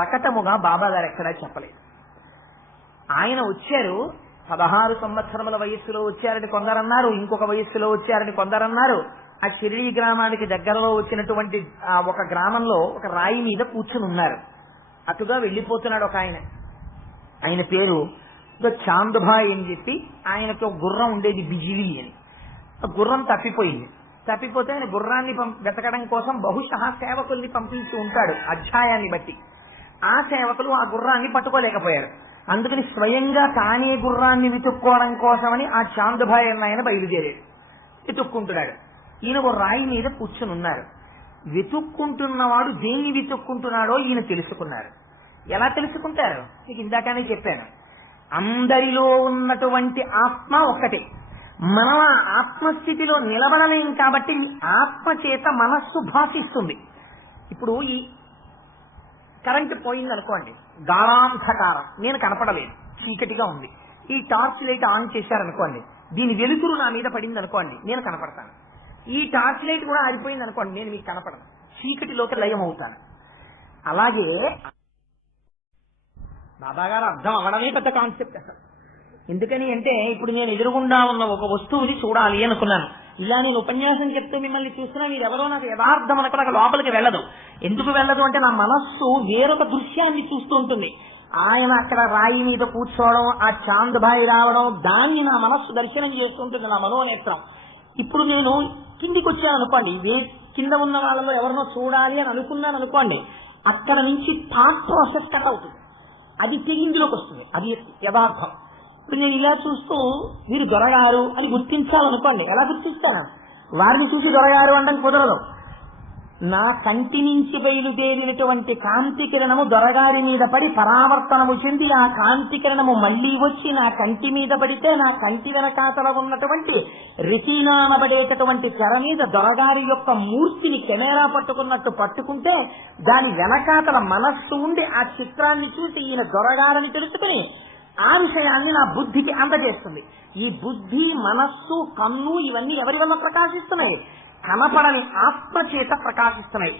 ప్రకటముగా బాబా గారు ఎక్కడా చెప్పలేదు. ఆయన వచ్చారు, 16 సంవత్సరముల వయస్సులో వచ్చారని కొందరన్నారు, ఇంకొక వయస్సులో వచ్చారని కొందరన్నారు. ఆ చిరిడి గ్రామానికి దగ్గరలో వచ్చినటువంటి ఒక గ్రామంలో ఒక రాయి మీద కూర్చుని ఉన్నారు. అటుగా వెళ్ళిపోతున్నాడు ఒక ఆయన. ఆయన పేరు చాందుభాయ్ అని చెప్పి, ఆయనకి ఒక గుర్రం ఉండేది బిజిలి అని. ఆ గుర్రం తప్పిపోయింది. తప్పిపోతే ఆయన గుర్రాన్ని వెతకడం కోసం బహుశా సేవకుల్ని పంపిస్తూ ఉంటాడు అధ్యాయాన్ని బట్టి. ఆ సేవకులు ఆ గుర్రాన్ని పట్టుకోలేకపోయారు. అందుకని స్వయంగా తానే గుర్రాన్ని వెతుక్కోవడం కోసమని ఆ చాందుభాయ్ అన్న ఆయన బయలుదేరాడు. వెతుక్కుంటున్నాడు. ఈయన ఒక రాయి మీద కూర్చుని ఉన్నారు. వెతుక్కుంటున్నవాడు దేన్ని వెతుక్కుంటున్నాడో ఈయన తెలుసుకున్నారు. ఎలా తెలుసుకుంటారు? మీకు ఇందాకనే చెప్పాను. అందరిలో ఉన్నటువంటి ఆత్మ ఒక్కటే. మనం ఆ ఆత్మస్థితిలో నిలబడలేం కాబట్టి ఆత్మ చేత మనస్సు భాషిస్తుంది. ఇప్పుడు ఈ కరెంటు పోయింది అనుకోండి, గాఢాంధకారం, నేను కనపడలేదు, చీకటిగా ఉంది. ఈ టార్చ్ లైట్ ఆన్ చేశారనుకోండి, దీని వెలుతురు నా మీద పడింది అనుకోండి, నేను కనపడతాను. ఈ టార్చ్ లైట్ కూడా ఆరిపోయింది అనుకోండి, నేను మీకు కనపడను, చీకటిలోకి లయం అవుతాను. అలాగే బాబాగారు అర్థం అవడమే పెద్ద కాన్సెప్ట్ అసలు. ఎందుకని అంటే, ఇప్పుడు నేను ఎదురుగుండా ఉన్న ఒక వస్తువుని చూడాలి అనుకున్నాను. ఇలా నేను ఉపన్యాసం చెప్తూ మిమ్మల్ని చూస్తున్నా, మీరు ఎవరో నాకు యథార్థం అనుకో నాకు లోపలికి వెళ్ళదు. ఎందుకు వెళ్ళదు అంటే, నా మనస్సు వేరొక దృశ్యాన్ని చూస్తూ ఉంటుంది. ఆయన అక్కడ రాయి మీద కూర్చోవడం, ఆ చాంద్బాయి రావడం, దాన్ని నా మనస్సు దర్శనం చేస్తుంటుంది, నా మనోనేత్రం. ఇప్పుడు నేను కిందికి వచ్చాను అనుకోండి, కింద ఉన్న వాళ్ళలో ఎవరినో చూడాలి అని అనుకున్నాను అనుకోండి, అక్కడ నుంచి థాట్ ప్రాసెస్ కట్ అవుతుంది, అది తెగిందిలోకి వస్తుంది, అది యథార్థం. ఇప్పుడు నేను ఇలా చూస్తూ మీరు దొరగారు అని గుర్తించాలనుకోండి, ఎలా గుర్తిస్తాను? వారిని చూసి దొరగారు అనడం కుదరదు. నా కంటి నుంచి బయలుదేరినటువంటి కాంతి కిరణము దొరగారి మీద పడి పరావర్తనము చెంది ఆ కాంతి కిరణము మళ్లీ వచ్చి నా కంటి మీద పడితే, నా కంటి వెనకాతల ఉన్నటువంటి రెటీనా అనబడేటటువంటి తెర మీద దొరగారి యొక్క మూర్తిని కెమెరా పట్టుకున్నట్టు పట్టుకుంటే, దాని వెనకాతల మనస్సు ఉండి ఆ చిత్రాన్ని చూసి ఈయన దొరగారని తెలుసుకుని ఆ విషయాన్ని నా బుద్ధికి అందజేస్తుంది. ఈ బుద్ధి, మనస్సు, కన్ను ఇవన్నీ ఎవరి వల్ల ప్రకాశిస్తున్నాయి? కనపడని ఆత్మ చేత ప్రకాశిస్తున్నాయి.